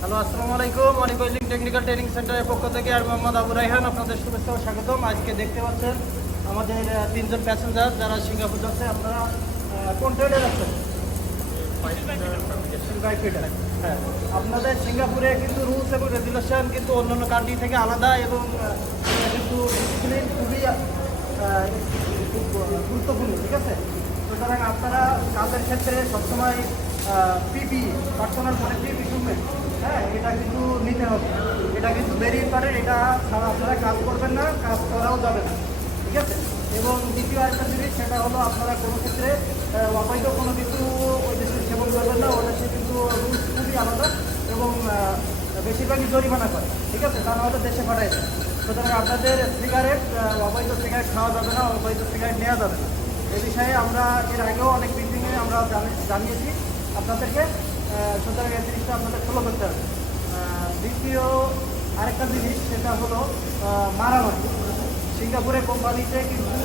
Hello, আসসালামু আলাইকুম। অনিকলিং technical training সেন্টারের পক্ষ থেকে আমি মোহাম্মদ আবু রাইহান আপনাদের শুভেচ্ছা ও স্বাগতম। আজকে দেখতে পাচ্ছেন আমাদের তিনজন প্যাসেঞ্জার যারা সিঙ্গাপুর যাচ্ছে, আপনারা কোন ট্রেনে যাচ্ছেন? হ্যাঁ আপনাদের সিঙ্গাপুরে কিন্তু রুলস এবং রেগুলেশন কিন্তু অন্যান্য কান্ট্রি থেকে আলাদা এবং কিন্তু ডিসিপ্লিন খুবই খুব গুরুত্বপূর্ণ, ঠিক আছে? সুতরাং আপনারা কাজের ক্ষেত্রে সবসময় পিপি পার্সোনাল প্রোটেক্টিভ ইকুইপমেন্ট হ্যাঁ এটা কিন্তু নিতে হবে। এটা কিন্তু ভেরি ইম্পর্টেন্ট এটা ছাড়া আপনারা কাজ করবেন না, কাজ করাও যাবে না। ঠিক আছে? এবং দ্বিতীয় একটা জিনিস, সেটা হলো আপনারা কোনো ক্ষেত্রে অবৈধ কোনো কিছু ওই দেশে সেবন করবেন না ওই দেশে কিন্তু রুলস খুবই আলাদা এবং বেশিরভাগই জরিমানা করে। ঠিক আছে? তা নাহলে দেশে পাঠায় সুতরাং আপনাদের সিগারেট অবৈধ সিগারেট খাওয়া যাবে না, অবৈধ সিগারেট নেওয়া যাবে না। এ বিষয়ে আমরা এর আগেও অনেক মিটিংয়ে আমরা জানি- জানিয়েছি। আপনাদেরকে সুতরাং এই জিনিসটা আপনাদের ফলো করতে হবে। দ্বিতীয় আরেকটা জিনিস, সেটা হলো মারামারি। সিঙ্গাপুরের কোম্পানিতে কিন্তু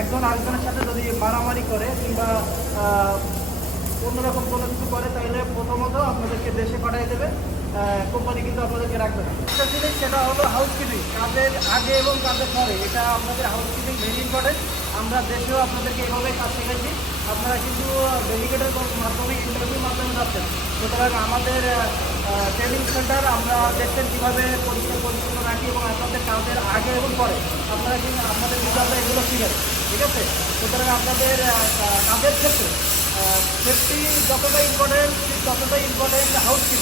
একজন আরেকজনের সাথে যদি মারামারি করে কিংবা অন্যরকম কোনো কিছু করে, তাহলে প্রথমত আপনাদেরকে দেশে পাঠিয়ে দেবে। কোম্পানি কিন্তু আপনাদেরকে রাখবে না। সেটা হলো হাউসকিপিং কাজের আগে এবং কাজের পরে, এটা আপনাদের হাউসকিপিং ভেরি ইম্পর্টেন্ট আমরা দেশেও আপনাদেরকে এভাবে কাজ শিখেছি আপনারা কিন্তু ডেলিগেটের মাধ্যমে ইন্টারভিউর মাধ্যমে যাচ্ছেন। সুতরাং আমাদের ট্রেনিং সেন্টার আমরা দেখছেন কীভাবে পরিষ্কার পরিচ্ছন্ন রাখি এবং আপনাদের কাজের আগে এবং পরে আপনারা কিন্তু আপনাদের কিন্তু এগুলো শিখেন ঠিক আছে? সুতরাং আপনাদের কাজের ক্ষেত্রে সেফটি যতটা ইম্পর্টেন্ট ততটাই ইম্পর্টেন্ট হাউসকিপিং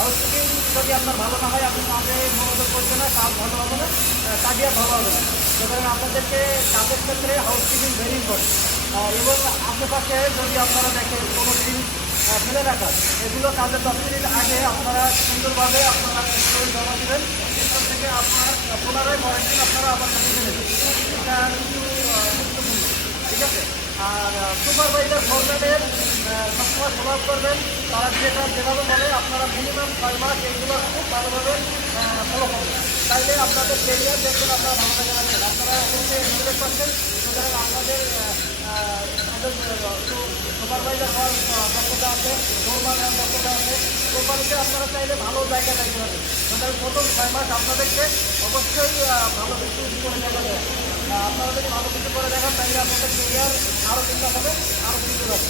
হাউসকিপিং যদি আপনার ভালো না হয় আপনি কাজে মনোযোগ করবে না কাজ ভালো হবে না ভালো হবে না। আপনাদেরকে কাজের ক্ষেত্রে হাউসকিপিং ভেরি ইম্পর্টেন্ট এবং আশেপাশে যদি আপনারা দেখেন কোনো আহ, ফেলে রাখা এগুলো কাজের দশ মিনিট আগে আপনারা সুন্দরভাবে আপনারা জমা দেবেন। থেকে আপনার পুনরায় পরের দিন আপনারা আবার ঠিক আছে? আর সুপারভাইজার ফোরম্যানের আপ করবেন তারা যেটা যেভাবে বলে আপনারা মিনিমাম ছয় মাস এইগুলো খুব ভালোভাবে ফলো করবেন। তাইলে আপনাদের কেরিয়ার দেখবেন আপনারা ভালো কাজে রাখবেন আপনারা অবশ্যই হান্ড্রেড পার্সেন্ট সুতরাং আপনাদের সুপারভাইজার হওয়ার দক্ষতা আছে ফোরম্যান হওয়ার দক্ষতা আছে। কোম্পানিতে আপনারা চাইলে ভালো জায়গা দেখতে পাবেন। সুতরাং প্রথম ছয় মাস আপনাদেরকে অবশ্যই ভালো কিছু করে হবে। আহ, আপনারা যদি ভালো কিছু করে দেখান তাহলে আপনাদের কেরিয়ার আরও চিন্তা হবে আরও কিছু হবে।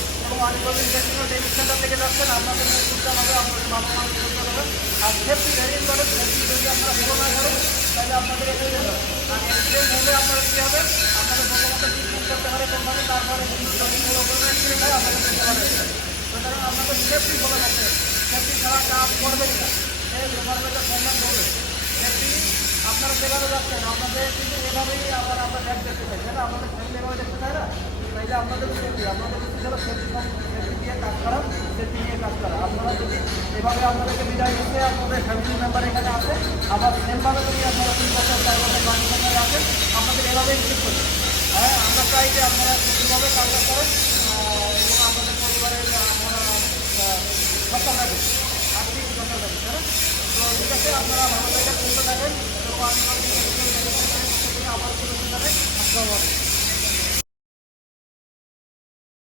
থেকে যাচ্ছেন আপনাদের চিন্তা হবে আপনাদের ভালো মানুষ করতে হবে আর সেফটি আপনারা ফলো না করেন তাহলে আপনাদের এগিয়ে যাবে আর এক্সপিরিয়েন্স হলে আপনারা কী হবে আপনাদের প্রথমত ট্রিটমেন্ট করতে পারে কোম্পানি তারপরে ফলো করবেন এক্সপিরিয়েন্স হয় আপনাদের যেতে পারে সুতরাং আপনাদের সেফটি ফলো করতে হবে সেফটি ছাড়া কাজ করবেন না এই সুপারভাইজার ফোন করবে সেফটি আপনারা যেভাবে যাচ্ছেন। আপনাদের কিন্তু এভাবেই আবার আমরা দেখতে তাই না ফ্যামিলি এভাবে দেখতে চায় না? তাইলে আপনাদের সেফটি, আপনাদের যদি ছিল সেফটি সেফটি দিয়ে কাজ করা, সেফটি নিয়ে কাজ করা। আপনারা যদি এভাবে আপনাদেরকে বিদায় দিতে আপনাদের ফ্যামিলি মেম্বার এখানে আছে আবার সেমভাবে যদি আপনারা তিন বছর, চার বছর, পাঁচ বছর রাখেন আপনাদের এভাবেই ঠিক করবেন হ্যাঁ আমরা চাই যে আপনারা সঠিকভাবে কাজটা করেন এবং আপনাদের পরিবারের আপনারা সফল রাখেন আর্থিক সফল রাখেন না? তো ঠিক আছে, আপনারা ভালো জায়গায় সুস্থ থাকেন এবং আমি থাকেন আসসালামু আলাইকুম।